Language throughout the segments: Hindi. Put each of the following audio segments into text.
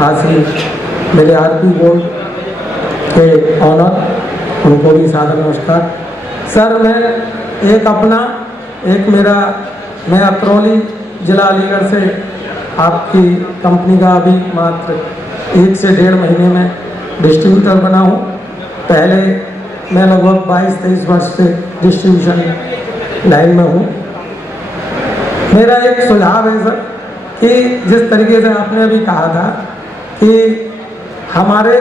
हासिल मेरे आरपी गोल्ड के ऑनर, उनको भी सादर नमस्कार। सर मैं अतरौली जिला अलीगढ़ से आपकी कंपनी का अभी मात्र 1 से 1.5 महीने में डिस्ट्रीब्यूटर बना हूँ। पहले मैं लगभग 22-23 वर्ष से डिस्ट्रीब्यूशन लाइन में हूँ। मेरा एक सुझाव है सर कि जिस तरीके से आपने अभी कहा था कि हमारे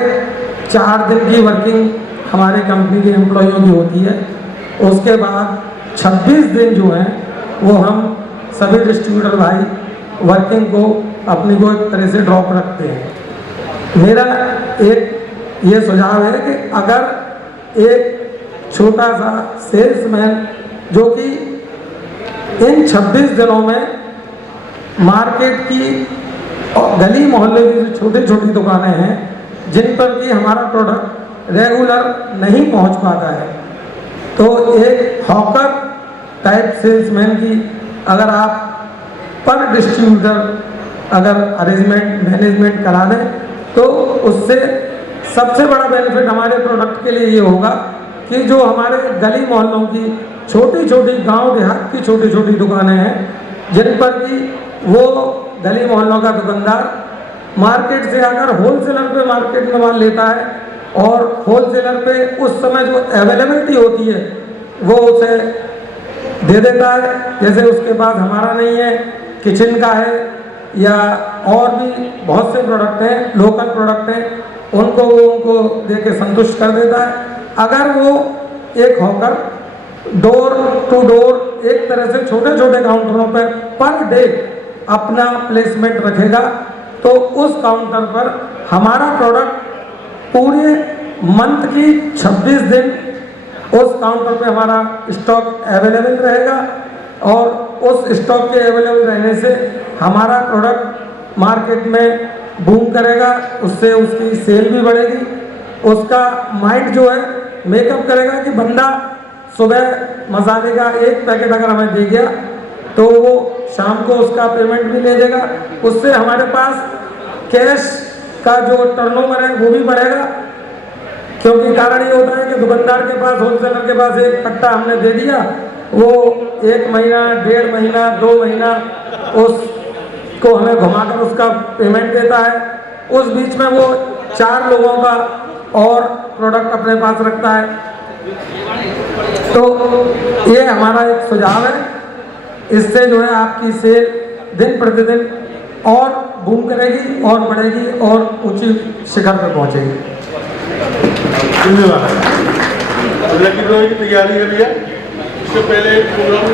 4 दिन की वर्किंग हमारे कंपनी के एम्प्लॉइयों की होती है, उसके बाद 26 दिन जो हैं वो हम सभी डिस्ट्रीब्यूटर भाई वर्किंग को अपनी को एक तरह से ड्रॉप रखते हैं। मेरा एक ये सुझाव है कि अगर एक छोटा सा सेल्समैन जो कि इन 26 दिनों में मार्केट की गली मोहल्ले की जो छोटी छोटी दुकानें हैं जिन पर कि हमारा प्रोडक्ट रेगुलर नहीं पहुंच पाता है, तो एक हॉकर टाइप सेल्समैन की अगर आप पर डिस्ट्रीब्यूटर अगर अरेंजमेंट मैनेजमेंट करा दें तो उससे सबसे बड़ा बेनिफिट हमारे प्रोडक्ट के लिए ये होगा कि जो हमारे गली मोहल्लों की छोटी छोटी गांव देहात की छोटी छोटी दुकानें हैं जिन पर कि वो गली मोहल्लों का दुकानदार मार्केट से आकर होलसेलर पे मार्केट में माल लेता है और होलसेलर पे उस समय जो अवेलेबिलिटी होती है वो उसे दे देता है। जैसे उसके पास हमारा नहीं है, किचन का है या और भी बहुत से प्रोडक्ट हैं, लोकल प्रोडक्ट हैं, उनको दे के संतुष्ट कर देता है। अगर वो एक हॉकर डोर टू डोर एक तरह से छोटे छोटे काउंटरों पर डे अपना प्लेसमेंट रखेगा तो उस काउंटर पर हमारा प्रोडक्ट पूरे मंथ की 26 दिन उस काउंटर पे हमारा स्टॉक अवेलेबल रहेगा और उस स्टॉक के अवेलेबल रहने से हमारा प्रोडक्ट मार्केट में बूम करेगा, उससे उसकी सेल भी बढ़ेगी। उसका माइंड जो है मेकअप करेगा कि बंदा सुबह मसाले का 1 पैकेट अगर हमें दे गया तो वो शाम को उसका पेमेंट भी ले देगा। उससे हमारे पास कैश का जो टर्नओवर है वो भी बढ़ेगा, क्योंकि कारण ये होता है कि दुकानदार के पास होलसेलर के पास एक कट्टा हमने दे दिया, वो 1 महीना 1.5 महीना 2 महीना उसको हमें घुमाकर उसका पेमेंट देता है। उस बीच में वो 4 लोगों का और प्रोडक्ट अपने पास रखता है। तो ये हमारा एक सुझाव है, इससे जो है आपकी सेल दिन प्रतिदिन और बूम करेगी और बढ़ेगी और ऊंची शिखर पर पहुंचेगी। धन्यवाद। लकी ड्रॉ की तैयारी कर लिया, इससे पहले प्रोग्राम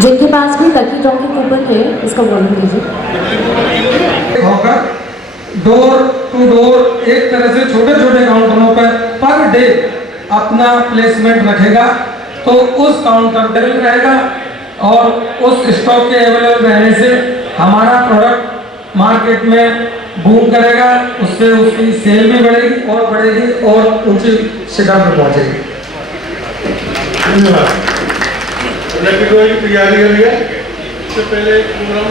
जिनके पास भी लकी ड्रॉ की कूपन है इसका वॉल्यूम लीजिए। डोर टू डोर एक तरह से छोटे छोटे काउंटरों पर डे अपना प्लेसमेंट रखेगा तो उस काउंटर डबल रहेगा और उस स्टॉक के अवेलेबल रहने से हमारा प्रोडक्ट मार्केट में बूम करेगा, उससे उसकी सेल भी बढ़ेगी और ऊंची शिखर पर पहुंचेगी। धन्यवाद। लकी ड्रॉ की तैयारी कर लिया, इससे पहले प्रोग्राम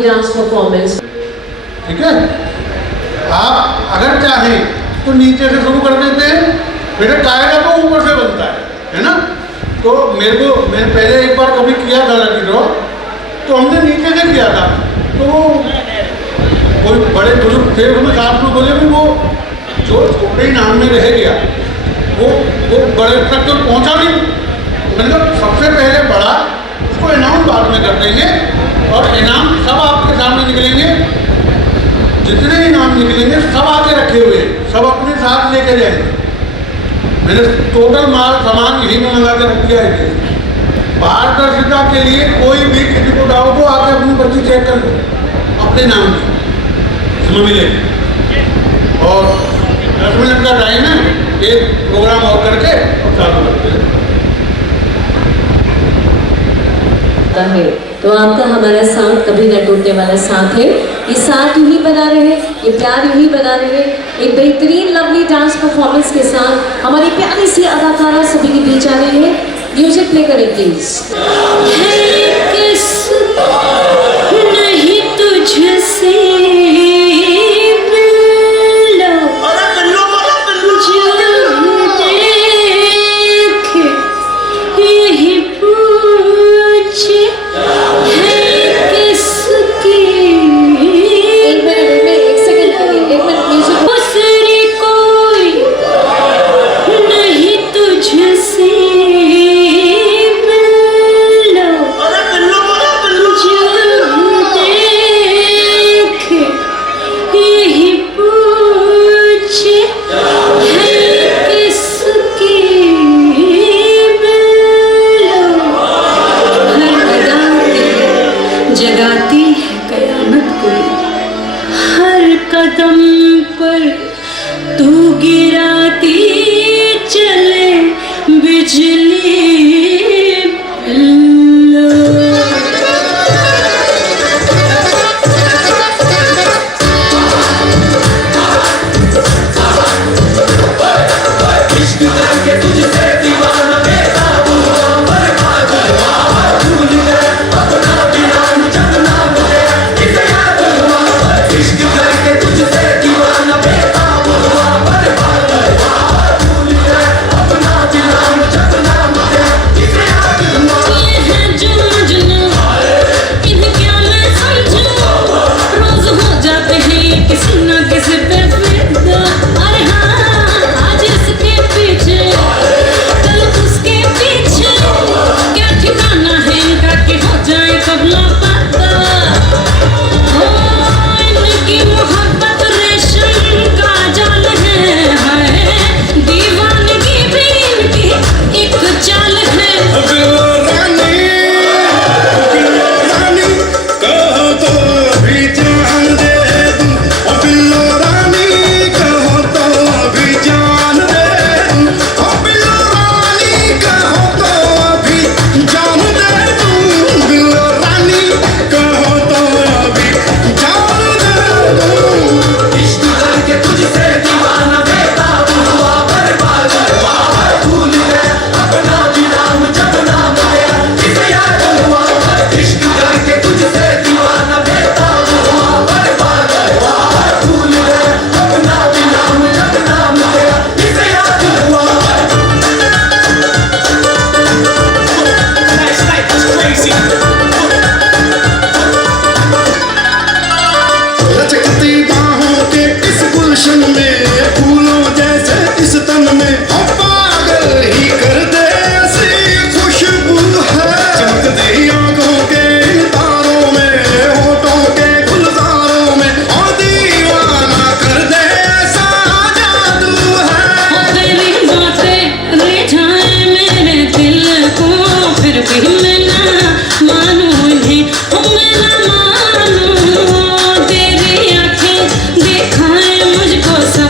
lovely dance performance. ठीक है, आप अगर चाहें तो नीचे से शुरू कर देते हैं, फिर कायदा तो ऊपर से बनता है ना। तो मैंने पहले एक बार कभी किया था लकी ड्रॉ, तो हमने नीचे से किया था। तो वो कोई बड़े बुजुर्ग थे, उन्होंने साथ में बोले भी वो जो छोटे इनाम में रह गया वो बड़े तक तो पहुँचा नहीं। मैंने कहा सबसे पहले बड़ा उसको इनाम बाद में कर देंगे, और इनाम सब आपके सामने निकलेंगे। जितने इनाम निकलेंगे सब आके रखे हुए, सब अपने साथ लेके जाएंगे। मैंने टोटल माल सामान यहीं में मंगा के रख दिया है। पारदर्शिता के लिए कोई भी किसी को डाउट हो आके अपनी पर्ची चेक कर लो, अपने नाम की इसमें मिलेगी। और 10 मिनट का टाइम है, एक प्रोग्राम और करके और चालू करते हैं। है तो आपका हमारा साथ कभी न टूटने वाला साथ है। ये साथ यूं ही बना रहे, ये प्यार यूं ही बना रहे। एक बेहतरीन लवली डांस परफॉर्मेंस के साथ हमारी प्यारी सी अदाकारा सभी के बीच आ रही है। म्यूजिक प्ले करें प्लीज। नहीं तुझसे जगाती है कयामत कोई, हर कदम पर तू गिराती चले बिजली पिल्लो। तेरी आंखें दिखाएं मुझको सब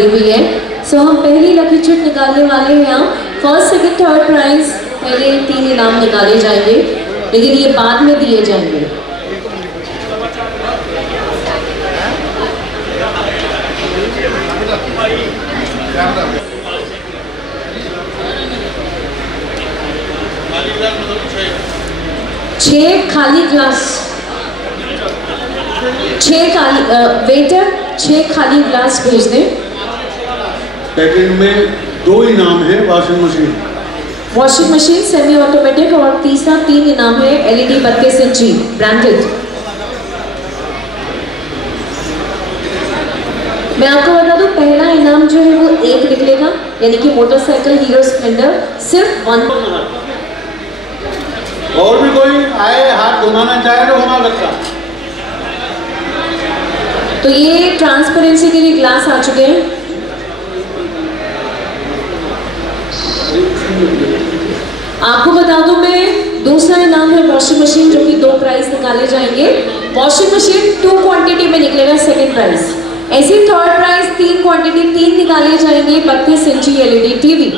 खड़ी हुई है। सो हम पहली लकी चिट निकालने वाले हैं। हम फर्स्ट सेकंड थर्ड प्राइज पहले 3 इनाम निकाले जाएंगे, लेकिन ये बाद में दिए जाएंगे। छह खाली ग्लास, 6 खाली वेटर 6 खाली ग्लास भेज दें। सेकंड में 2 इनाम है, washing machine. Washing machine semi automatic, और तीसरा 3 इनाम है LED 32 इंची ब्रांडेड। मैं आपको बता दूं, पहला इनाम जो है वो 1 निकलेगा, यानी कि मोटरसाइकिल हीरो स्प्लेंडर सिर्फ 1। और भी कोई आए हाथ घुमाना चाहे तो घुमा सकता। तो ये ट्रांसपेरेंसी के लिए ग्लास आ चुके हैं। आपको बता दूं मैं, दूसरा इनाम है वॉशिंग मशीन, जो कि 2 प्राइस निकाले जाएंगे। वॉशिंग मशीन 2 क्वांटिटी में निकलेगा सेकंड प्राइस। ऐसे थर्ड प्राइस 3 क्वांटिटी 3 निकाले जाएंगे 32 इंची LED टीवी।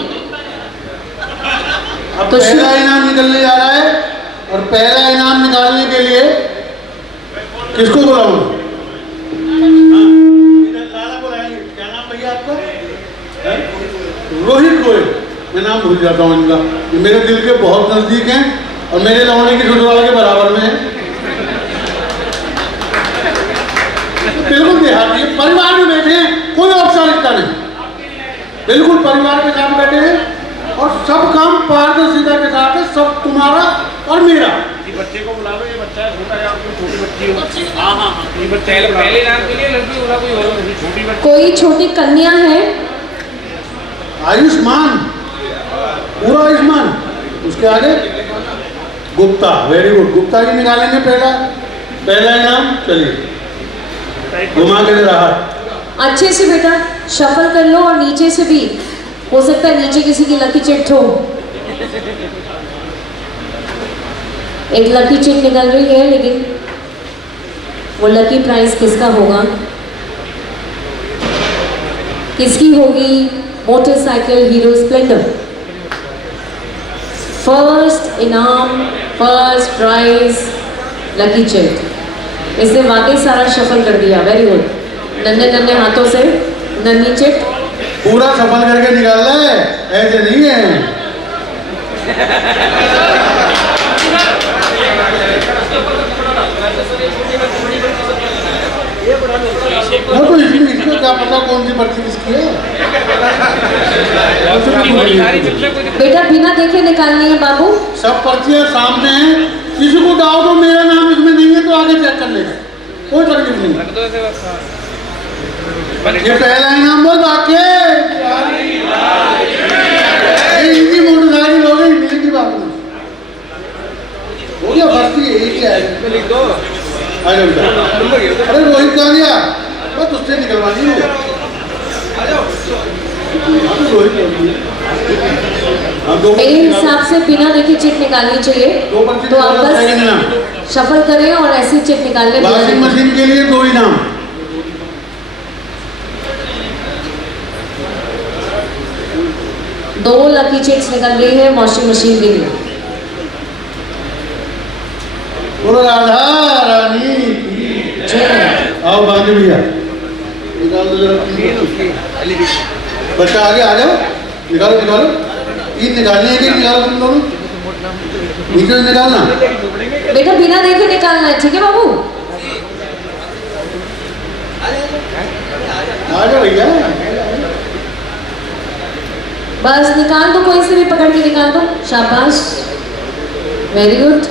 अब पहला इनाम निकलने जा रहा है, और पहला इनाम निकालने के लिए किसको बुलाऊं? लाला बुलाएंगे। क्या नाम भैया आपका? रोहित गोयल। मैं नाम भूल जाता हूँ इनका। ये मेरे दिल के बहुत नजदीक हैं और मेरे लौंडे की ससुराल के बराबर में है। बिल्कुल देहाती है, परिवार में बैठे हैं, कोई औपचारिकता नहीं, बिल्कुल परिवार के साथ बैठे हैं और सब काम पारदर्शिता के साथ है। सब तुम्हारा और मेरा। ये बच्चे को बुला लो, ये बच्चा है छोटा, या कोई छोटी बच्ची हो। हाँ हाँ हाँ, ये बच्चा है। पहले नाम के लिए लड़की होगा, कोई और छोटी बच्ची। कोई छोटी कन्या है? आयुष्मान, पूरा आयुष्मान। उसके आगे गुप्ता। वेरी गुड, गुप्ता जी निकालेंगे पहला इनाम। चलिए घुमा के दे रहा। अच्छे से बेटा शफल कर लो, और नीचे से भी हो सकता है नीचे किसी की लकी चिट हो। एक लकी चिट निकल रही है, लेकिन वो लकी प्राइस किसका होगा? किसकी होगी? Motorcycle hero Splendor. फर्स्ट इनाम, फर्स्ट प्राइज लकी चिट। इसने वाकई सारा शफल कर दिया। Very good. नन्हे नन्हे हाथों से नन्ही चिट पूरा सफल करके निकालना है, ऐसे नहीं है। तो इसमें क्या पता कौन सी पर्ची किसकी है। बेटा बिना देखे निकालनी है बाबू। सब पर्चियां सामने हैं। किसी को डाउट हो मेरा नाम इसमें नहीं है तो आगे चेक कर लेगा, कोई तकलीफ नहीं। ये पहला इनाम बोल बाकी इनकी मोटरसाइकिल हो गई, मिल की बात नहीं हो गया। भर्ती यही क्या है? अरे रोहित कहाँ गया? बस उससे निकलवानी है। मेरे हिसाब से बिना देखे चिट निकालनी चाहिए, तो आप बस शफल करें और ऐसी चिट निकालने। वॉशिंग मशीन के लिए 2 इनाम। दो लकी चिट्स निकल रही है वॉशिंग मशीन के लिए। बोलो राधा रानी की जय। आओ बांधे भैया, निकाल दो जरा। बच्चा आगे आ जाओ, निकालो निकालो। 3 निकालनी है, 1 निकालो तुम दोनों। नीचे निकालना बेटा, बिना देखे निकालना है, ठीक है बाबू? आ जाओ भैया। बस निकाल दो, कोई से भी पकड़ के निकाल दो। शाबाश, वेरी गुड।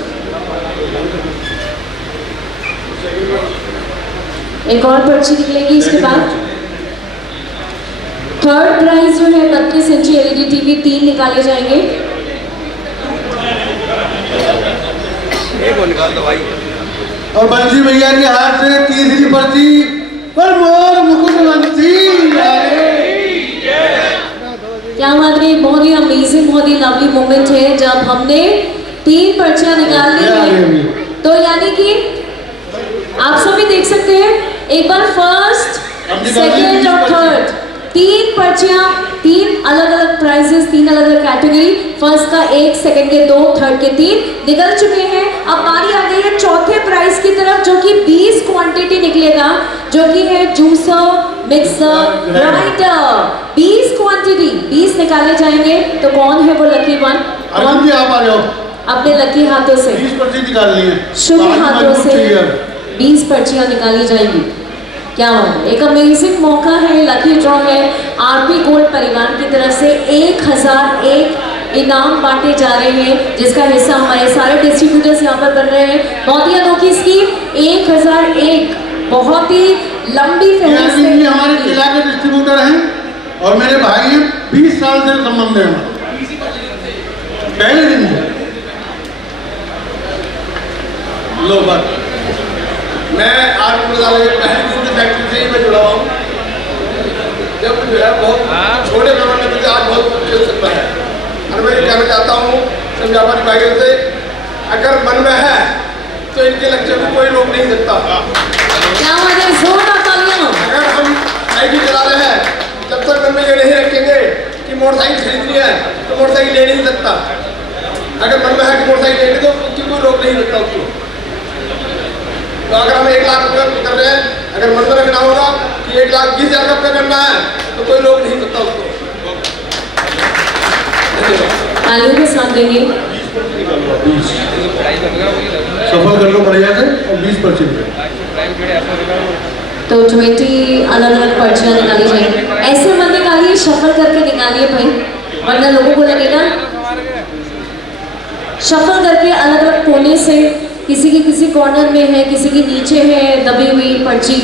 एक और पर्ची निकलेगी इसके बाद। थर्ड प्राइज जो है 32 इंची LED टीवी 3 निकाले जाएंगे। एक और निकाल दो भाई। और बंसी भैया के हाथ से तीसरी पर्ची पर मोर मुकुट बंसी। क्या बात है, बहुत ही अमेजिंग, बहुत ही लवली मोमेंट है जब हमने 3 पर्चियां निकाल ली हैं। तो यानी कि आप सभी देख सकते हैं, एक बार फर्स्ट, सेकंड और थर्ड 3 पर्चियां, 3 अलग अलग प्राइजेस, 3 अलग अलग कैटेगरी, फर्स्ट का 1, सेकंड के 2, थर्ड के 3 निकल चुके हैं। अब बारी आ गई है चौथे प्राइज की तरफ, जो कि 20 क्वांटिटी निकलेगा, जो कि है जूसर मिक्सर ग्राइंडर। 20 क्वांटिटी 20 निकाले जाएंगे। तो कौन है वो लकी वन? अरविंद जी आप आ जाओ, अपने लकी हाथों से 20 पर्ची निकालनी है, शुभ बाकी हाथों मजबूत से चाहिए। 20 पर्चियां निकाली जाएंगी। क्या बात है, एक अमेजिंग मौका है, लकी ड्रॉ है। आरपी गोल्ड परिवार की तरफ से 1001 इनाम बांटे जा रहे हैं, जिसका हिस्सा हमारे सारे डिस्ट्रीब्यूटर्स यहाँ पर बन रहे हैं। बहुत ही अनोखी स्कीम 1001, बहुत ही लंबी ये फेमस अरविंद जी हमारे किला के डिस्ट्रीब्यूटर हैं और मेरे भाई हैं, 20 साल से संबंध है हमारा, पहले दिन से। लो बात, मैं आज पहली दूध की फैक्ट्री से ही मैं जुड़ा हुआ हूँ। जब जो है बहुत छोटे पैमाने में आज बहुत चल सकता है। और मैं ये कहना चाहता हूँ सब व्यापारी भाइयों से, अगर मन में है तो इनके लक्ष्य को कोई रोक नहीं सकता। क्या बात है, जोरदार तालियां। अगर हम साइकिल चला रहे हैं, जब तक मन में ये नहीं रखेंगे कि मोटरसाइकिल खरीदनी है तो मोटरसाइकिल ले नहीं सकता। अगर मन में है कि मोटरसाइकिल लेनी तो उसकी कोई रोक नहीं सकता उसको। तो अगर हम 1 लाख रुपये कर रहे हैं, अगर मन में रखना होगा कि 1,20,000 रुपये करना है तो कोई रोक नहीं सकता उसको। तालियों के साथ देंगे। सफल कर लो बढ़िया से और 20 पर्ची निकालो। तो 20 अलग अलग पर्चियां निकाली जाएंगी। ऐसे मत निकालिए, शफल करके निकालिए भाई, वरना लोगों को लगेगा। शफल करके अलग अलग कोने से, किसी की किसी कॉर्नर में है, किसी की नीचे है दबी हुई पर्ची,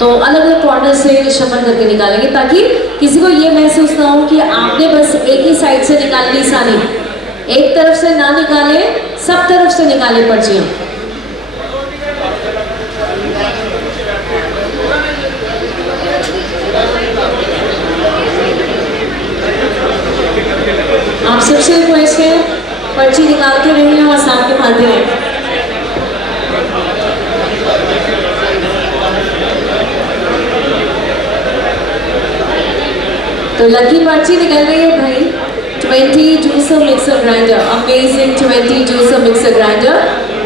तो अलग अलग कॉर्नर से शफल करके निकालेंगे, ताकि किसी को ये महसूस ना हो कि आपने बस एक ही साइड से निकालनी सारी। एक तरफ से ना निकाले, सब तरफ से निकाले पर्चियां। आप सबसे रिक्वेस्ट है, पर्ची निकालते रहिए और साथ में खाते रहिए। तो लकी पर्ची निकल रही है भाई, 20 juicer mixer grinder, amazing 20 juicer mixer grinder,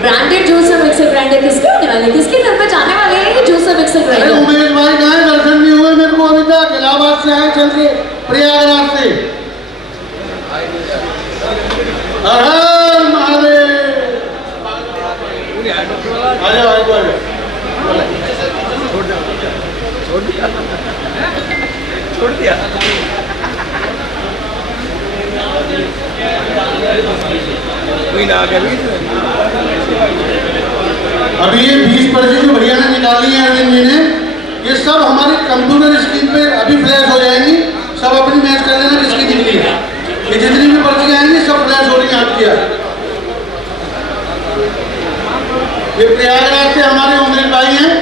branded juicer mixer grinder. किसके होने वाले, किसके घर पे जाने वाले हैं ये जूसर मिक्सर अरे ग्राइंडर? उमेश भाई कहाँ हैं? दर्शन नहीं हुए मेरे को अभी तक। इलाहाबाद से आए चल के, प्रयागराज से। हर हर महादेव। आ जाओ आ जाओ। छोड़ दिया। कोई ना कभी अभी ये 20 पर्ची जो भैया ने निकाली है अरविंद जी ने, ये सब हमारी कंप्यूटर स्क्रीन पे अभी फ्लैश हो जाएंगी। सब अपनी मैच कर लेना किसकी निकली है। ये जितनी भी पर्ची आएंगी सब फ्लैश हो रही हैं आपकी। ये प्रयागराज से हमारे उमेश भाई हैं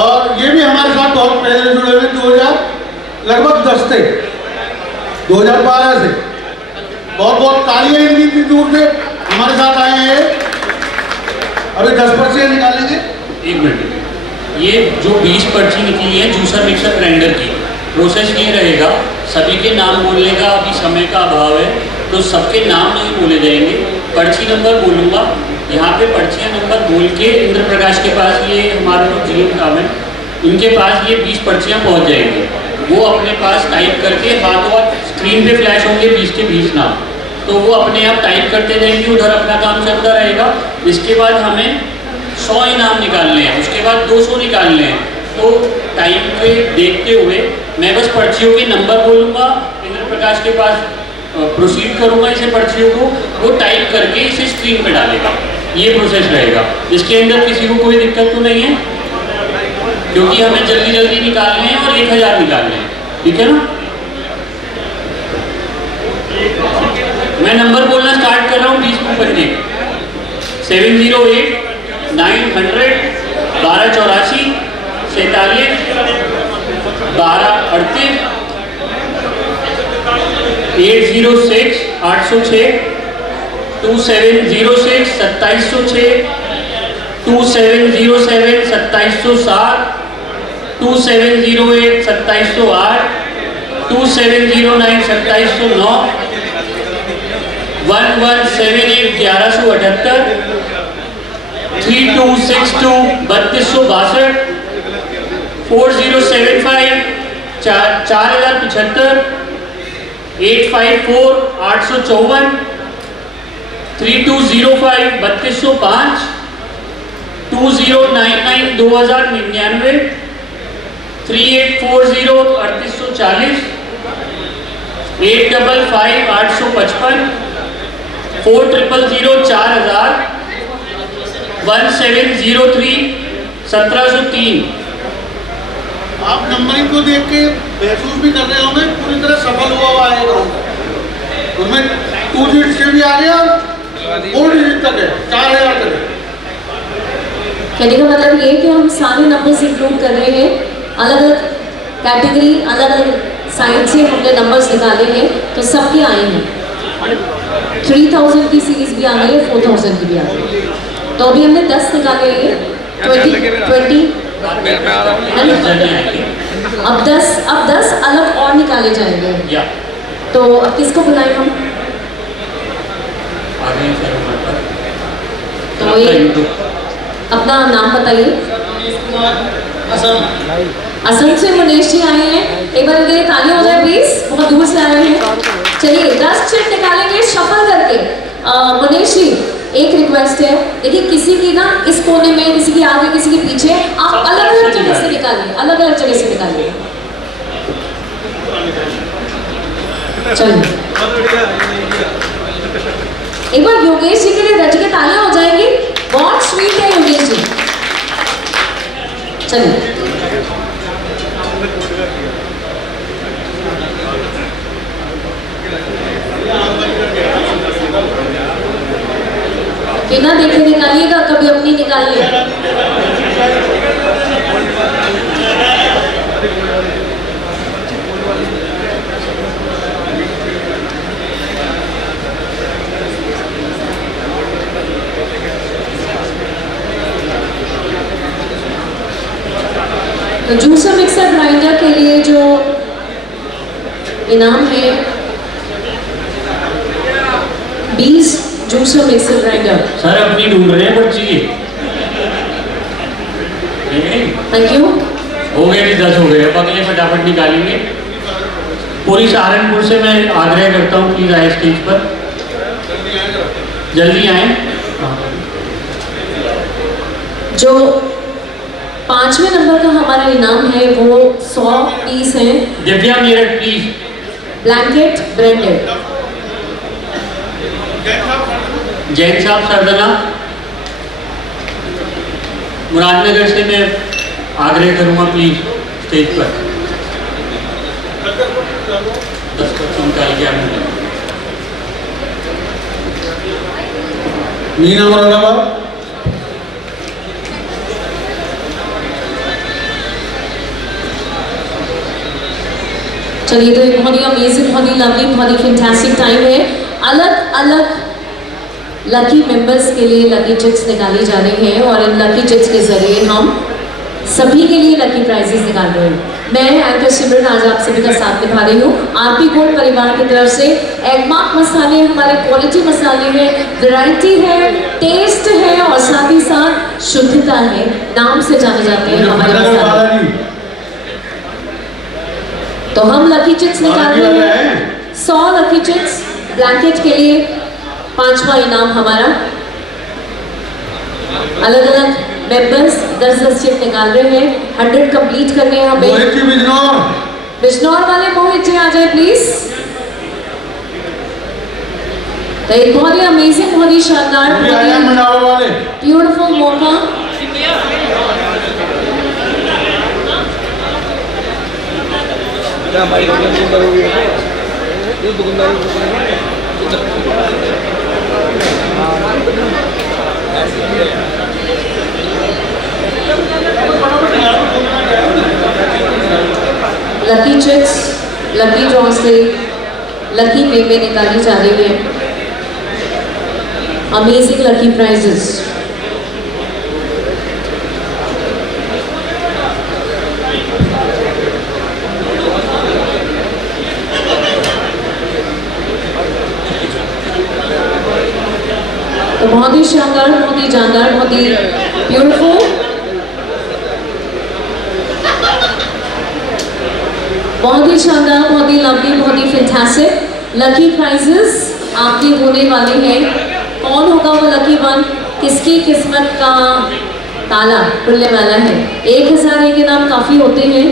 और ये भी हमारे साथ बहुत पहले से जुड़े हुए, 2010 से 2012 से। बहुत बहुत तालियां इनकी इतनी दूर से हमारे साथ आए हैं। अभी 10 पर्चियां निकालेंगे। 1 मिनट, ये जो 20 पर्ची निकली है जूसर मिक्सर ग्राइंडर की, प्रोसेस ये रहेगा, सभी के नाम बोलने का अभी समय का अभाव है, तो सबके नाम नहीं बोले जाएंगे। पर्ची नंबर बोलूँगा, यहाँ पे पर्चियाँ नंबर बोल के इंद्र प्रकाश के पास, ये हमारा जो जीएम काम है, इनके पास ये 20 पर्चियाँ पहुँच जाएंगी। वो अपने पास टाइप करके हाथों हाथ स्क्रीन पे फ्लैश होंगे 20 के 20 नाम, तो वो अपने आप टाइप करते जाएंगे, उधर अपना काम चलता रहेगा। इसके बाद हमें 100 इनाम निकालने हैं, उसके बाद 200 निकालने हैं। तो टाइम पे देखते हुए मैं बस पर्चियों के नंबर बोलूँगा, इंद्र प्रकाश के पास प्रोसीड करूँगा इसे पर्चियों को, वो टाइप करके इसे स्क्रीन पे डालेगा। ये प्रोसेस रहेगा। इसके अंदर किसी को कोई दिक्कत तो नहीं है, क्योंकि हमें जल्दी जल्दी निकालने हैं और 1000 निकालने हैं, ठीक है ना। मैं नंबर बोलना स्टार्ट कर रहा हूँ 20 कूपन के। 708 900 1284 47 1238 806 806 2706 2706 2707 2707 2708 2708 2709 2709, 1178 1178, 3262 3262, 4075 4075, 854 854, 3205 3205, 2099 2099, 3840 3840, 855 855, 4000 4000, 1703 1703। आप नंबरिंग को देख के महसूस भी कर रहे होंगे पूरी तरह सफल हुआ है अकाउंट, उसमें 2 डिजिट से भी आ गया और 4 डिजिट तक है, 4000 तक है। कहने का मतलब ये कि हम सारे नंबर्स इंक्लूड कर रहे हैं, अलग अलग कैटेगरी अलग अलग साइड से हमने नंबर्स निकाले हैं, तो सबके आए हैं। 3000 की सीरीज भी आ गई है, 4000 की भी आ गई है। तो अभी हमने 10 निकाले हैं, 20 अब 10 अलग और निकाले जाएंगे। तो अब किसको बुलाएं हम? तो ये अपना नाम बताइए। असम से मुनेश जी आए हैं, एक बार इनके लिए ताली हो जाए प्लीज, बहुत दूर से आए हैं। चलिए 10 चिट निकालेंगे शफल करके। मुनेश जी एक रिक्वेस्ट है, देखिए किसी की ना इस कोने में, किसी की आगे, किसी के पीछे, आप अलग अलग जगह से निकालिए, अलग अलग जगह से निकालिए। चलिए एक बार योगेश जी के लिए रज के तालियां हो जाएंगी, बहुत स्वीट है योगेश जी। चलिए बिना देखे निकालिएगा, कभी अपनी निकालिए। तो जूसर मिक्सर ग्राइंडर के लिए जो इनाम है 20 जूसर मिक्सर ग्राइंडर। सर अपनी ढूंढ रहे हैं पर्ची। Thank you. हो गए जी, 10 हो गए, अब अगले फटाफट निकालेंगे। पूरी सहारनपुर से मैं आग्रह करता हूँ प्लीज आए स्टेज पर, जल्दी आए। जो 5वें नंबर का हमारा इनाम है वो 100 पीस है Divya Meerut please. Blanket branded. Jain साहब सरदना। मुरादनगर से मैं आग्रह करूंगा प्लीज स्टेज पर 10 निकाल के आने। मीना मुरादाबाद। चलिए तो ये बहुत ही अमेजिंग, बहुत ही लवली, बहुत ही फैंटास्टिक टाइम है। अलग अलग लकी मेंबर्स के लिए लकी चिट्स निकाली जा रही हैं और इन लकी चिट्स के जरिए हम सभी के लिए लकी प्राइजेस निकाल रहे हैं। मैं एंकर सिमरन आज आप सभी का साथ निभा रही हूँ। आरपी गोल्ड परिवार की तरफ से एगमार्क मसाले हमारे क्वालिटी मसाले हैं, वैरायटी है, टेस्ट है और साथ ही साथ शुद्धता है, नाम से जाने जाते हैं हमारे मसाले। तो हम लकी चिट्स निकाल रहे हैं 100 लकी चिट्स ब्लैंकेट के लिए। 5वां इनाम हमारा। अलग अलग मेंबर्स 10-10 चिट निकाल रहे हैं, 100 कंप्लीट करने हैं हमें। बिजनौर वाले मोहित जी आ जाए प्लीज। तो एक बहुत ही अमेजिंग, बहुत ही शानदार, ब्यूटीफुल मौका। लकी चिट्स, लकी ड्रॉ से लकी वे में निकाली जा रही है अमेजिंग लकी प्राइजेस। तो बहुत ही शानदार, बहुत ही जानदार, बहुत ही ब्यूटीफुल। बहुत ही शानदार, बहुत ही लवली, बहुत ही फैंटास्टिक। लकी प्राइजेस आपके होने वाले हैं। कौन होगा वो लकी वन? किसकी किस्मत का ताला खुलने वाला है? 1001 इनाम काफी होते हैं।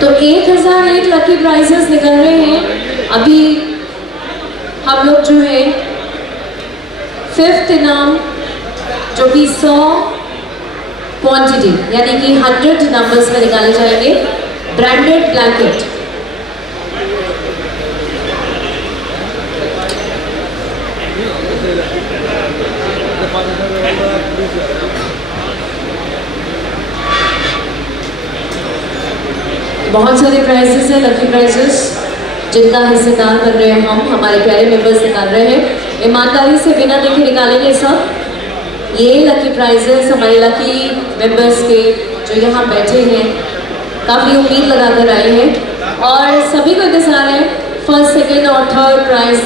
तो 1001 लकी प्राइजेस निकल रहे हैं। अभी हम लोग जो है 5th इनाम जो कि 100 क्वांटिटी यानी कि 100 नंबर्स में निकाले जाएंगे। Branded blanket. बहुत सारे प्राइजेस हैं, लकी प्राइजेस, जिनका हिस्सेदार बन रहे हैं हम, हमारे प्यारे मेंबर्स निकाल रहे हैं। ईमानदारी से बिना देखे निकालेंगे सब। ये लकी प्राइजेस हमारे लकी मेंबर्स के जो यहाँ बैठे हैं काफ़ी उम्मीद लगाकर आए हैं और सभी को इंतजार है 1st, 2nd और 3rd प्राइज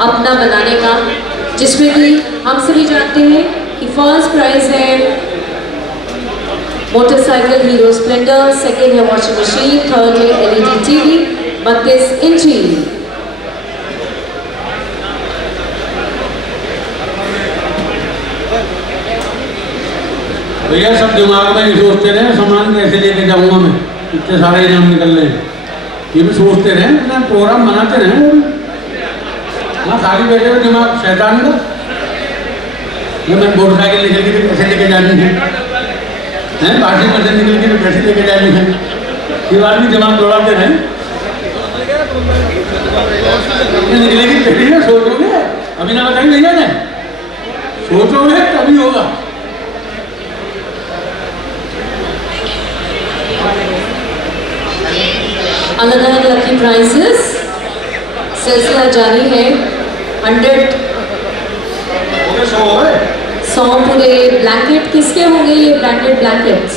अपना बनाने का, जिसमें कि हम सभी जानते हैं कि 1st प्राइज है मोटरसाइकिल हीरो स्प्लेंडर, 2nd है वॉशिंग मशीन, 3rd है LED TV 32 इंची। भैया सब दिमाग में ही सोचते रहे सामान कैसे लेके जाऊंगा मैं, इतने सारे इनाम निकल रहे हैं, ये भी सोचते रहे, अपना प्रोग्राम बनाते रहे। हाँ खाली बैठे हुए दिमाग शैतान का, मैं मोटरसाइकिल निकल के कैसे लेके जानी है, पार्टी मशीन निकल के कैसे लेके जानी है, ये बात भी दिमाग दौड़ाते रहे। निकलेगी कैसे ना सोचोगे, अभी ना बताइए भैया ने, सोचोगे तभी होगा। अलग अलग लकी प्राइजेस सिलसिला जारी है। 100 पूरे ब्लैंकेट किसके होंगे? ये ब्रांडेड ब्लैंकेट्स।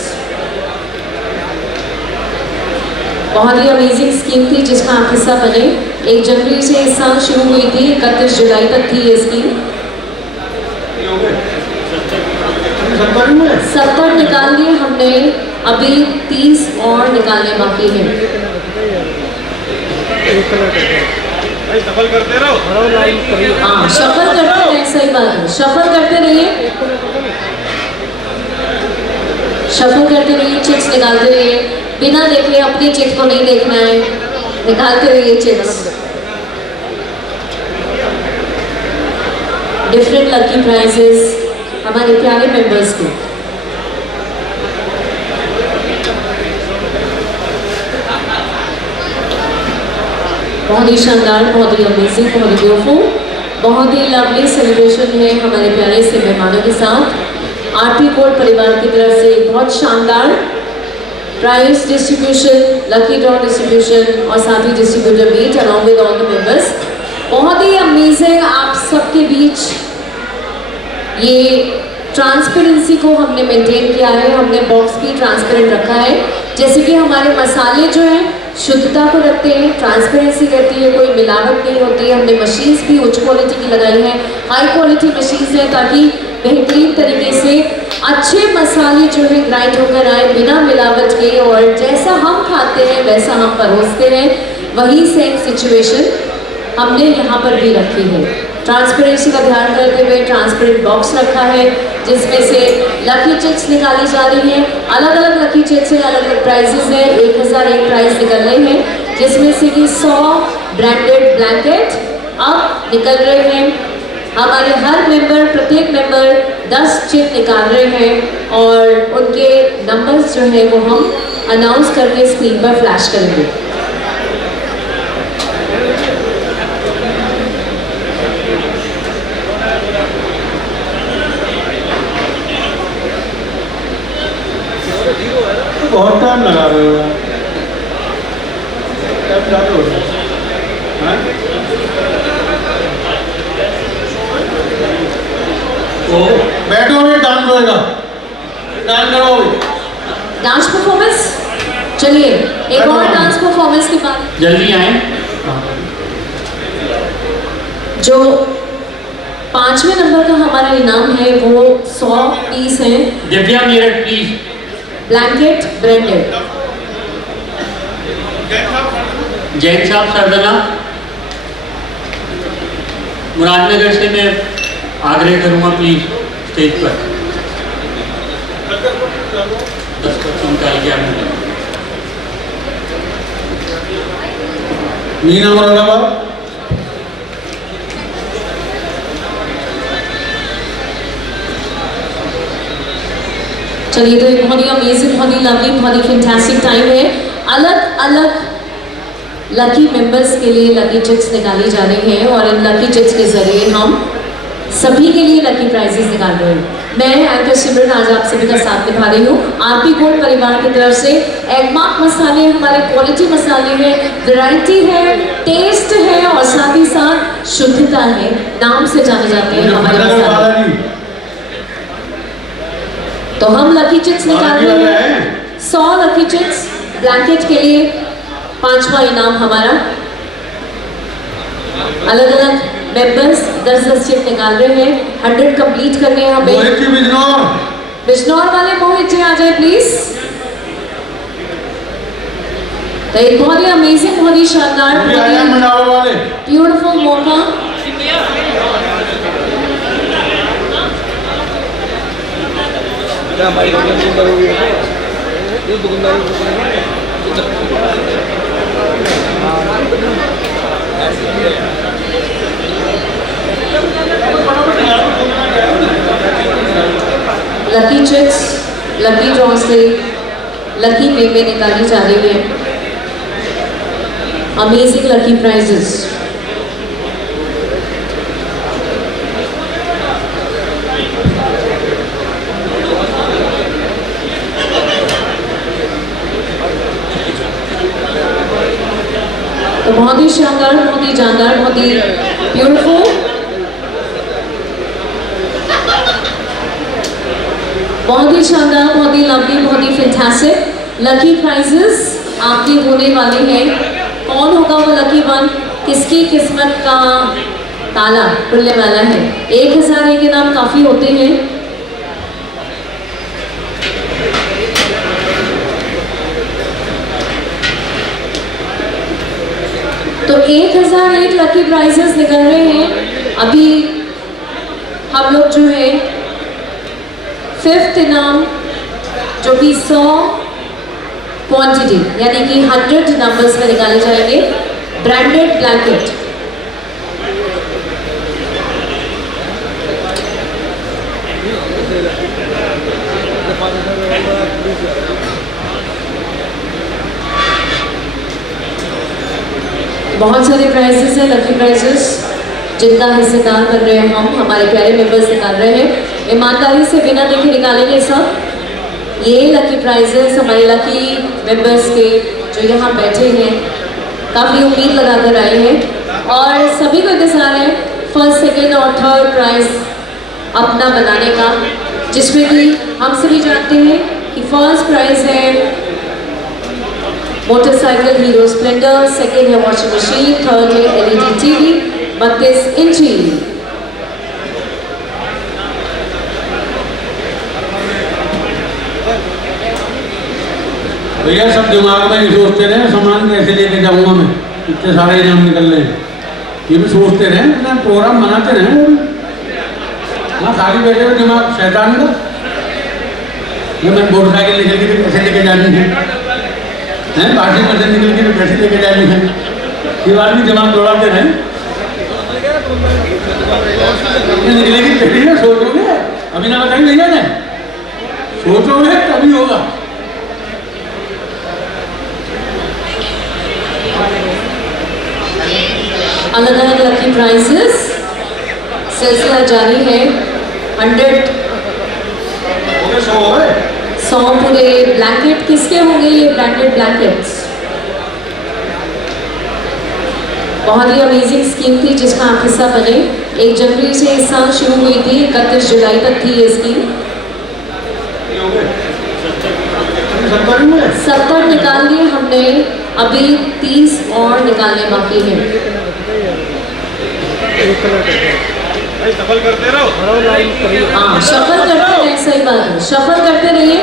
बहुत ही अमेजिंग स्कीम थी जिसमें आप हिस्सा बने। 1 जनवरी से इस साल शुरू हुई थी, 31 जुलाई तक थी ये स्कीम। 70 निकाल लिए हमने, अभी 30 और निकालने बाकी हैं। सफल करते रहो। हाँ शफल करते रहिए, सही बात है, शफल करते रहिए, शफल करते रहिए, चिट्स निकालते रहिए, बिना देखे, अपनी चिट को नहीं देखना है, निकालते रहिए चिट्स। डिफरेंट लकी प्राइजेस हमारे प्यारे मेंबर्स को। बहुत ही शानदार, बहुत ही अमेजिंग, बहुत ही ब्यूटीफुल, बहुत ही लवली सेलिब्रेशन है हमारे प्यारे से मेहमानों के साथ। आरपी कोड परिवार की तरफ से बहुत शानदार prize distribution, lucky draw distribution और साथ ही distributor meet along with all the members. बहुत ही अमेजिंग आप सबके बीच ये ट्रांसपेरेंसी को हमने मेंटेन किया है। हमने बॉक्स भी ट्रांसपेरेंट रखा है, जैसे कि हमारे मसाले जो हैं शुद्धता को रखते हैं, ट्रांसपेरेंसी रहती है, कोई मिलावट नहीं होती है। हमने मशीन्स भी उच्च क्वालिटी की लगाई हैं, हाई क्वालिटी मशीन्स हैं, ताकि बेहतरीन तरीके से अच्छे मसाले जो है ग्राइंड होकर आए बिना मिलावट के, और जैसा हम खाते हैं वैसा हम परोसते हैं, वही सेम सिचुएशन हमने यहाँ पर भी रखी है। ट्रांसपेरेंसी का ध्यान करते हुए ट्रांसपेरेंट बॉक्स रखा है, जिसमें से लकी चिट्स निकाली जा रही हैं। अलग अलग लकी चिट्स हैं, अलग अलग प्राइजेस हैं। 1001 प्राइज निकल रहे हैं, जिसमें से कि 100 ब्रांडेड ब्लैंकेट अब निकल रहे हैं। हमारे हर मेंबर, प्रत्येक मेंबर 10 चिट निकाल रहे हैं और उनके नंबर्स जो है वो हम अनाउंस करके स्क्रीन पर फ्लैश करेंगे। बहुत टाइम लगा रहे हो, टाइम ज़्यादा हो रहा है। तो बैठो, डांस होएगा, डांस करो। डांस परफॉर्मेंस चलिए एक और डांस परफॉर्मेंस के बाद जल्दी आए। जो 5वें नंबर का हमारा इनाम है वो 100 पीस है Divya Meerut please. Blanket branded. Jain साहब सरदना। मुरादनगर से मैं आग्रह करूंगा प्लीज स्टेज पर। 10 निकाल के आने। मीना मुरादाबाद। चलिए तो एक बहुत ही अमेजिंग, बहुत ही लवली, बहुत ही फैंटास्टिक टाइम है। अलग अलग लकी मेंबर्स के लिए लकी चिट्स निकाली जा रही हैं और इन लकी चिट्स के जरिए हम सभी के लिए लकी प्राइजेस निकाल रहे हैं। मैं एंकर सिमरन आज आप सभी का साथ निभा रही हूँ। आरपी गोल्ड परिवार की तरफ से एगमार्क मसाले हमारे क्वालिटी मसाले हैं, वैरायटी है, टेस्ट है और साथ ही साथ शुद्धता है, नाम से जाने जाते हैं हमारे मसाले। तो हम लकी चिट्स निकाल रहे हैं 100 लकी चिट्स। ब्लैंकेट के लिए 5वां इनाम हमारा। अलग अलग मेंबर्स 10-10 चिट निकाल रहे हैं। 100 कंप्लीट करने हैं हमें। बिजनौर वाले मोहित जी आ जाए प्लीज। तो एक बहुत ही अमेजिंग, बहुत ही शानदार, ब्यूटीफुल मौका। लकी चिट्स, लकी ड्रॉ से लकी पेमेंट निकाली जा रही है। Amazing lucky prizes. तो बहुत ही शानदार, बहुत ही जानदार, बहुत ही ब्यूटीफुल, बहुत ही शानदार, बहुत ही लवली, बहुत ही फैंटास्टिक लकी प्राइजेस आपके होने वाले हैं। कौन होगा वो लकी वन? किसकी किस्मत का ताला खुलने वाला है? 1000 के नाम काफी होते हैं। तो 1001 लकी प्राइजेस निकल रहे हैं। अभी हम लोग जो है 5th इनाम जो कि 100 क्वांटिटी यानी कि 100 नंबर्स में निकाले जाएंगे। Branded blanket. बहुत सारे प्राइजेस हैं, लकी प्राइजेस, जिनका हिस्सेदार बन रहे हैं हम, हमारे प्यारे मेंबर्स निकाल रहे हैं। ईमानदारी से बिना देखे निकालेंगे सब। ये लकी प्राइजेस हमारे लकी मेंबर्स के जो यहाँ बैठे हैं काफ़ी उम्मीद लगाकर आए हैं और सभी को इंतजार है 1st, 2nd और 3rd प्राइज अपना बनाने का, जिसमें कि हम सभी जानते हैं कि 1st प्राइज है मोटरसाइकिल हीरो स्प्लेंडर, 2nd है वॉशिंग मशीन, 3rd है LED TV 32 इंची। भैया सब दिमाग में ही सोचते रहे सामान कैसे लेके जाऊंगा मैं, इतने सारे इनाम निकल रहे हैं, ये भी सोचते रहे, अपना प्रोग्राम बनाते रहे। वहाँ खाली बैठे हुए दिमाग शैतान का, ये मैं मोटरसाइकिल निकल के कैसे लेके जानी है, पार्टी में से निकल के कैसे लेके जानी है, ये बात भी दिमाग दौड़ाते रहे। निकलेगी चलिए ना, सोचोगे अभी ना बताइए भैया ने, सोचोगे तभी होगा। अलग अलग लकी प्राइजेस सिलसिला जारी है। 100 पूरे ब्लैंकेट किसके होंगे? ये ब्रांडेड ब्लैंकेट्स। बहुत ही अमेजिंग स्कीम थी जिसका आप हिस्सा बने। 1 जनवरी से इस साल शुरू हुई थी, 31 जुलाई तक थी ये स्कीम। 70 ही हुए 70 निकाल लिए हमने, अभी 30 और निकालने बाकी हैं। सफल करते रहो। हाँ, शफल करते रहिए, सही बात है, शफल करते रहिए,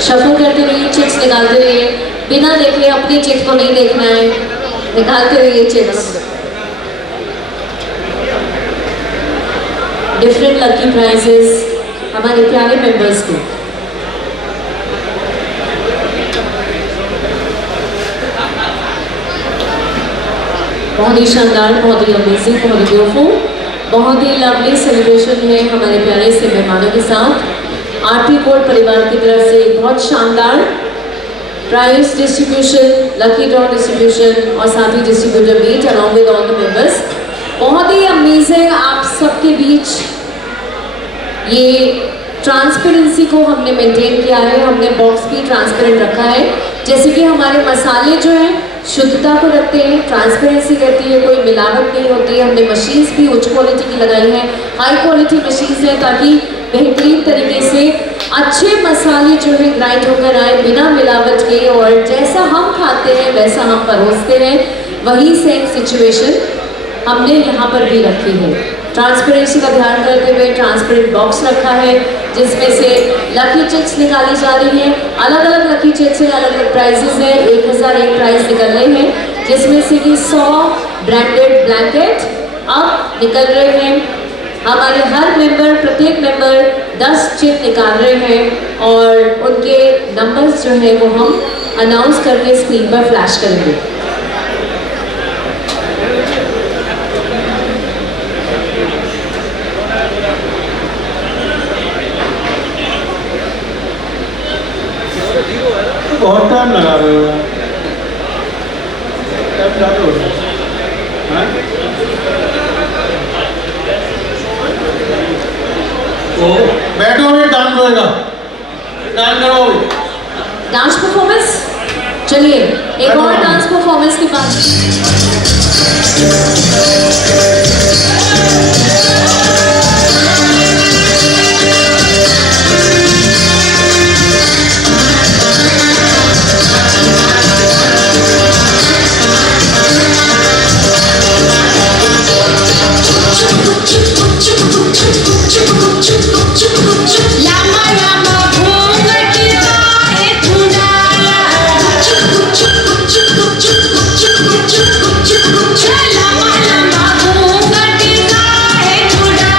शफल करते रहिए, चिट्स निकालते रहिए, बिना देखे, अपनी चिट को नहीं देखना है, निकालते रहिए चिट्स। डिफरेंट लकी प्राइजेस हमारे प्यारे मेंबर्स को। बहुत ही शानदार, बहुत ही अमेजिंग, बहुत ही ब्यूटीफुल, बहुत ही लवली सेलिब्रेशन है हमारे प्यारे से मेहमानों के साथ। आरती कोड परिवार की तरफ से बहुत शानदार prize distribution, lucky draw distribution और साथ ही distributor meet along with all the members. बहुत ही अमेजिंग आप सबके बीच ये ट्रांसपेरेंसी को हमने मेंटेन किया है, हमने बॉक्स भी ट्रांसपेरेंट रखा है, जैसे कि हमारे मसाले जो हैं शुद्धता को रखते हैं, ट्रांसपेरेंसी रहती है, कोई मिलावट नहीं होती है। हमने मशीन्स भी उच्च क्वालिटी की लगाई हैं, हाई क्वालिटी मशीन्स हैं, ताकि बेहतरीन तरीके से अच्छे मसाले जो है ग्राइंड होकर आए बिना मिलावट के, और जैसा हम खाते हैं वैसा हम परोसते हैं, वही सेम सिचुएशन हमने यहाँ पर भी रखी है। ट्रांसपेरेंसी का ध्यान करते हुए ट्रांसपेरेंट बॉक्स रखा है, जिसमें से लकी चिट्स निकाली जा रही हैं। अलग अलग लकी चिट्स हैं, अलग अलग प्राइजेस हैं, 1001 प्राइज निकल रहे हैं, जिसमें से कि 100 ब्रांडेड ब्लैंकेट अब निकल रहे हैं। हमारे हर मेंबर, प्रत्येक मेंबर 10 चिट निकाल रहे हैं, और उनके नंबर्स जो है वो हम अनाउंस करके स्क्रीन पर फ्लैश करेंगे। बहुत टाइम लगा रहे हो यार, टाइम ज़्यादा हो रहा है। तो बैठो, अभी डांस होएगा, डांस करो अभी। डांस परफॉर्मेंस, चलिए एक और डांस परफॉर्मेंस के बाद Lama lama घूंघटिया है धुंडाला, लम्बा लम्बा घूंघटिया है धुंडाला।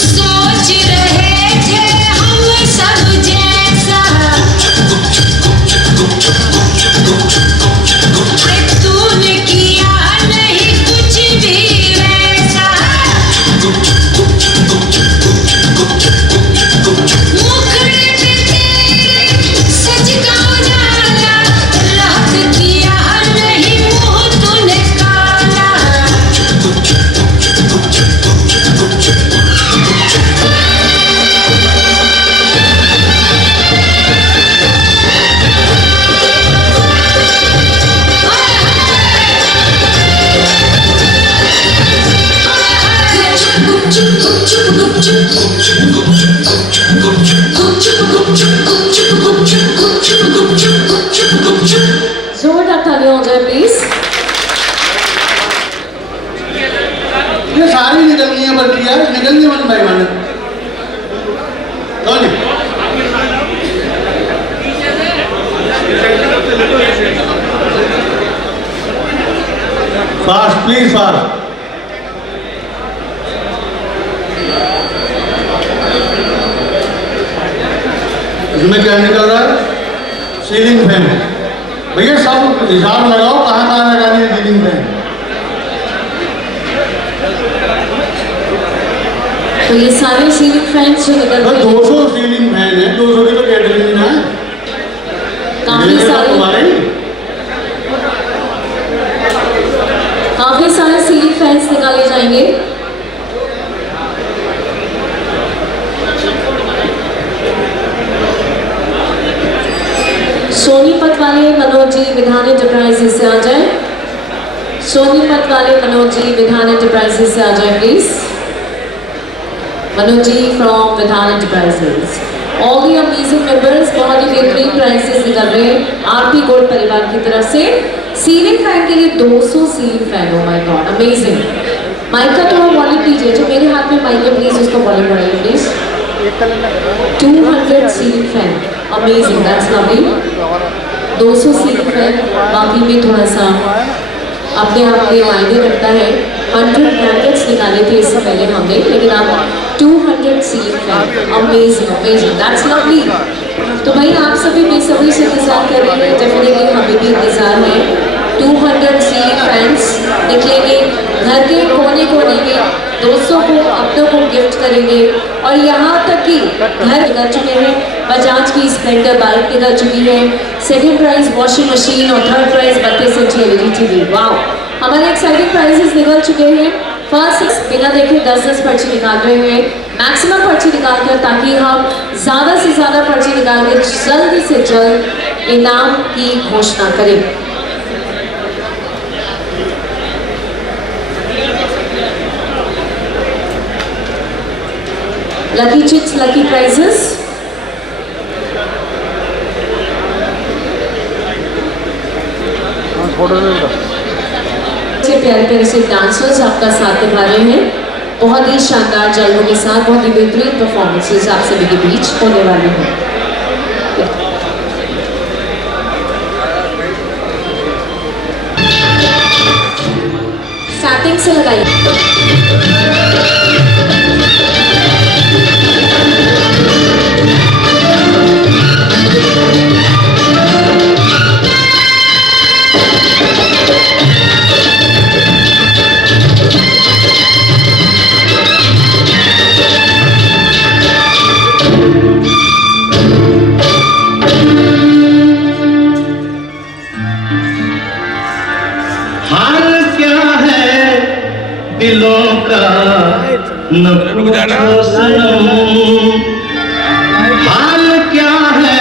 सोच रहे थे हम सब जैसा तूने किया नहीं कुछ भी वैसा मुखड़े पे तेरे सच का उजाला रात किया नहीं मुंह तूने काला जोरदार तालियां हो जाए प्लीज। ये सारी निकलनी है बल्कि यार निकलनी वन बाय वन कौन है? Fast please fast. इसमें क्या निकल रहा है? Ceiling fan. भैया सब हिसाब लगाओ कहाँ कहाँ लगानी है सीलिंग फैन। तो ये सारे सीलिंग फैंस जो निकल तो रहे हैं 200 सीलिंग फैन है, 200 की तो कैटरिंग है। काफी ये सारे तुम्हारे काफी सारे सीलिंग फैंस निकाले जाएंगे। सोनीपत वाले मनोज जी विधान एंटरप्राइजेस से आ जाए। सोनीपत वाले मनोज जी विधान एंटरप्राइजेस से आ जाए प्लीज। मनोज जी फ्रॉम विधान enterprises. All the amazing members, बहुत ही बेहतरीन प्राइसेस निकल रहे हैं आरपी गोल्ड परिवार की तरफ से। सीलिंग फैन के लिए 200 ceiling fan. Oh my god, amazing. Mic का थोड़ा वॉल्यूम दीजिए, जो मेरे हाथ में माइक है प्लीज उसका वॉल्यूम बढ़ाइए please. 200 ceiling fan, amazing, that's lovely. 200 ceiling fan, बाकी में थोड़ा सा अपने आप में मायने रखता है। 100 ब्रैकेट्स निकाले थे इससे पहले हमने, लेकिन अब 200 ceiling fan, amazing amazing, that's lovely. तो भाई आप सभी बेसब्री से इंतजार कर रहे हैं, डेफिनेटली हमें भी इंतजार है। 200 सीलिंग फैंस निकलेंगे, घर के कोने कोने में 200 को अपनों को गिफ्ट करेंगे। और यहाँ तक कि घर निकल चुके हैं, बजाज की स्प्लेंडर बाइक निकल चुकी है। सेकंड प्राइज वॉशिंग मशीन और third prize 32 inch LED TV। Wow, हमारे एक्साइटिंग प्राइजेस निकल चुके हैं। फर्स्ट बिना देखे 10-10 पर्ची निकाल रहे हैं, मैक्सिमम पर्ची निकाल कर, ताकि हम ज़्यादा से ज़्यादा पर्ची निकाल के जल्द से जल्द इनाम की घोषणा करें। Lucky chits, lucky prizes. प्यारे प्यारे से डांसर्स आपका साथ निभा रहे हैं, बहुत ही शानदार जलवों के साथ, बहुत ही बेहतरीन परफॉर्मेंसेस आप सभी के बीच होने वाली हैं। स्टार्टिंग से लगाइए। हाल क्या है दिलों का न पूछो सनम, हाल क्या है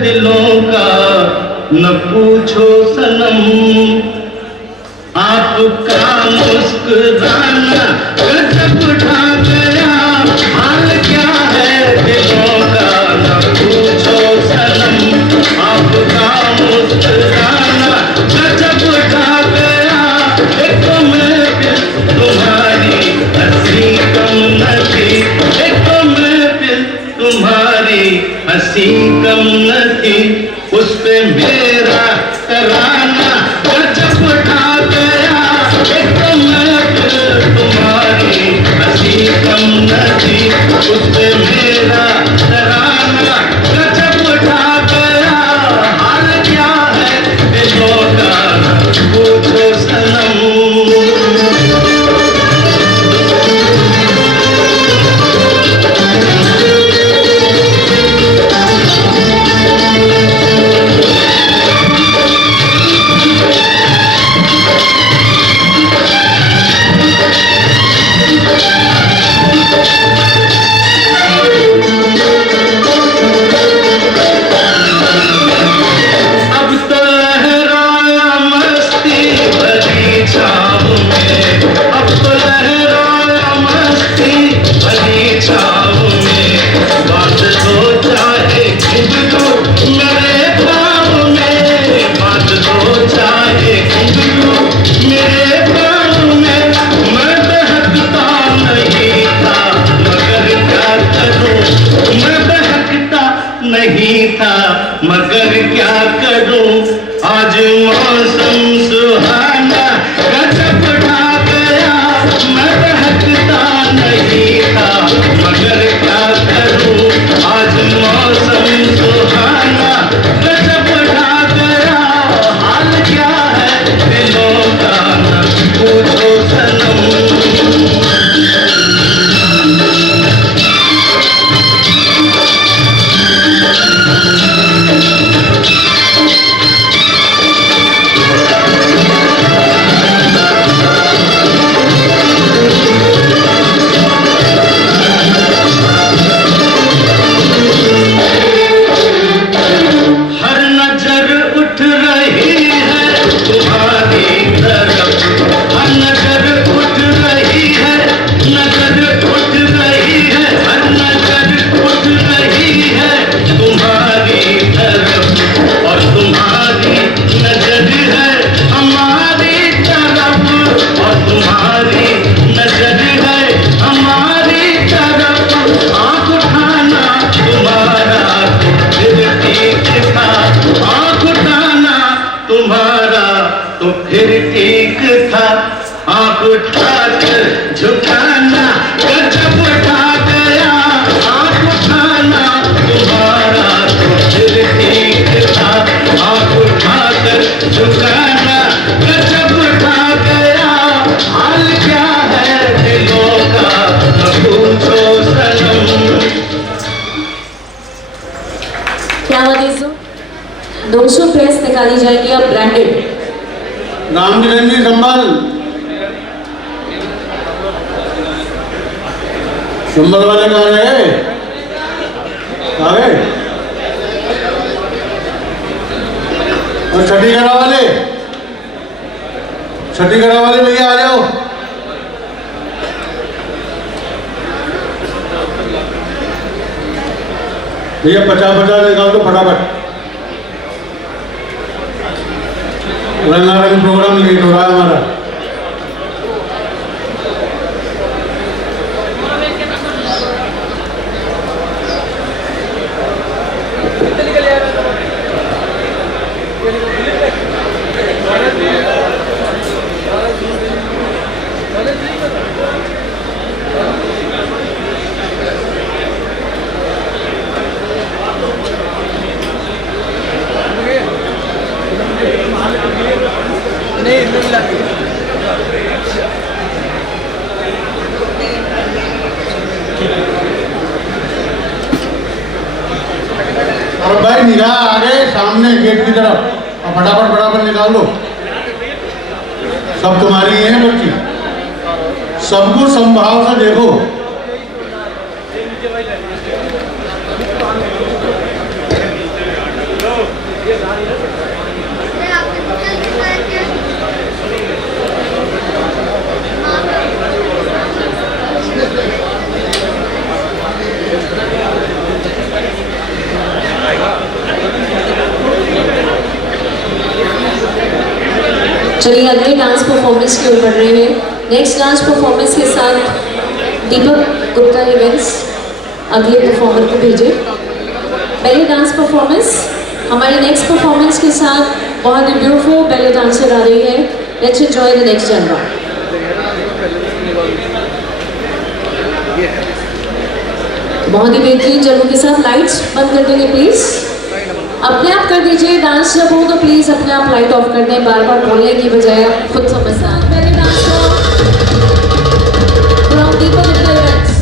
दिलों का न पूछो सनम, आपका मुस्कुराना गजब ढा गया। हाल क्या है दिलों का न पूछो सनम, आपका मुस्कुराना गजब ढा गया। एक महफिल तुम्हारी हंसी कम न थी, एक महफिल तुम्हारी हंसी कम न थी, उस पे मेरा करार थी उससे मेरा तराना गजब उठा गया। हाल क्या है दिलों का पूछो सनम। अब तो लहराया मस्ती भरी छाँव में, अब तो लहराया मस्ती भरी छाँव में। बात तो चाहे घुंघरू मेरे पाँव में, बात तो चाहे घुंघरू मेरे पाँव में। मैं बहकता नहीं था मगर क्या करूं, मैं बहकता नहीं था मगर क्या करूं। आज मौसम सुहाना गजब ढा गया। मैं बहकता नहीं था मगर क्या करूं। आज मौसम सुहाना गजब ढा गया। हाल क्या है दिलों का न पूछो सनम। हर नजर उठ रही है तुम्हारी तरफ, हर नजर उठ रही है, नजर उठ रही है, हर नजर उठ रही है तुम्हारी तरफ। और तुम्हारी नजर है हमारी तरफ, और तुम्हारी नजर है हमारी तरफ। आँख उठाना तुम्हारा तो फिर ठीक था, आँख उठाना तुम्हारा तो फिर ठीक था। आँख उठाकर झुकाना गजब उठा गया। आँख उठाना तुम्हारा तो फिर ठीक था, आँख उठाकर झुकाना गजब उठा गया। हाल क्या है दिलों का न पूछो सनम। क्या आदेश हो? 200 प्रेस निकाली जाएगी अब ब्रांडेड। राम किरण जी संभल, संभल वाले कहाँ गए? आ गए? और छठीगढ़ वाले, छठीगढ़ वाले भैया आ जाओ। भैया 50-50 निकाल दो फटाफट। रंगारंग प्रोग्राम लेट हो रहा है हमारा। और भाई निगाह आगे सामने गेट की तरफ, और फटाफट फटाफट निकाल लो। सब तुम्हारी है बच्ची, सबको संभाव से देखो। चलिए अगले डांस परफॉर्मेंस की ओर बढ़ रहे हैं। नेक्स्ट डांस परफॉर्मेंस के साथ दीपक गुप्ता इवेंट्स अगले परफॉर्मर को भेजे। पहले डांस परफॉर्मेंस हमारे नेक्स्ट परफॉर्मेंस के साथ बहुत ही ब्यूटीफुल बैले डांसर आ रही है। Let's enjoy the next genre. बहुत ही बेहतरीन। जरूर के साथ लाइट्स बंद कर देंगे प्लीज, अपने आप कर दीजिए। डांस जब हो तो प्लीज अपने आप लाइट ऑफ कर दें, बार बार बोलने की बजाय आप खुद समझना। पहले dance from Deepak events.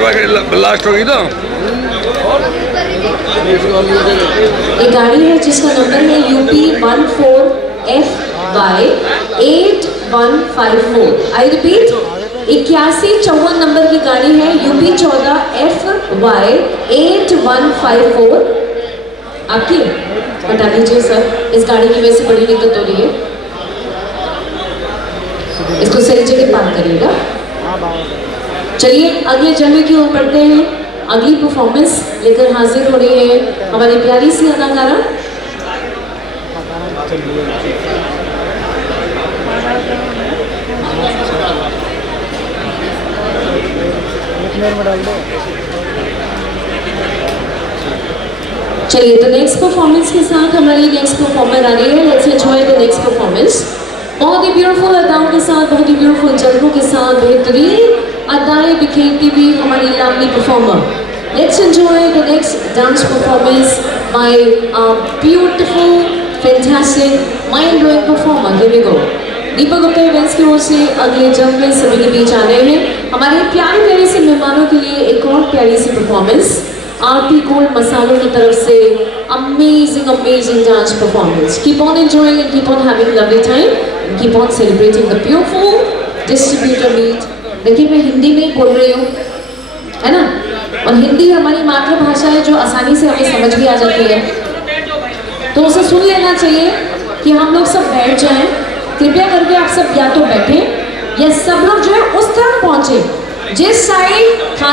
Last होगी तो एक गाड़ी है जिसका नंबर है UP14FY8154। आई रिपीट, 8154 नंबर की गाड़ी है UP14FY8154। आपकी बता दीजिए सर, इस गाड़ी की वजह से बड़ी दिक्कत हो रही है, इसको सही जगह पार्क करिएगा। चलिए अगले जलवे की ओर बढ़ते हैं। अगली परफॉर्मेंस लेकर हाजिर हो रही है हमारी प्यारी सी अदाकारा चलिए तो नेक्स्ट परफॉर्मेंस के साथ हमारी नेक्स्ट परफॉर्मर आ रही है। Let's enjoy the next performance. बहुत ही ब्यूटीफुल अदाओं के साथ, बहुत ही ब्यूटीफुल जलवों के साथ बेहतरीन अदाएं बिखेरती हुई हमारी lovely performer. Let's enjoy the next dance performance by a beautiful fantastic mind blowing performer. Here we go. Deepak Gupta events की ओर से अगले जलवे सभी के बीच आ रहे हैं। हमारे प्यारे प्यारे से मेहमानों के लिए एक और प्यारी सी परफॉर्मेंस आरती गोल्ड मसालों की तरफ से amazing dance performance. Keep on enjoying and keep on having lovely time and keep on celebrating the beautiful distributor meet. देखिए मैं हिंदी में बोल रही हूँ, है ना, और हिंदी हमारी मातृभाषा है जो आसानी से हमें समझ भी आ जाती है, तो उसे सुन लेना चाहिए कि हम लोग सब बैठ जाएं। कृपया करके आप सब या तो बैठें या सब लोग जो है उस तरफ पहुंचे जिस साइड खाना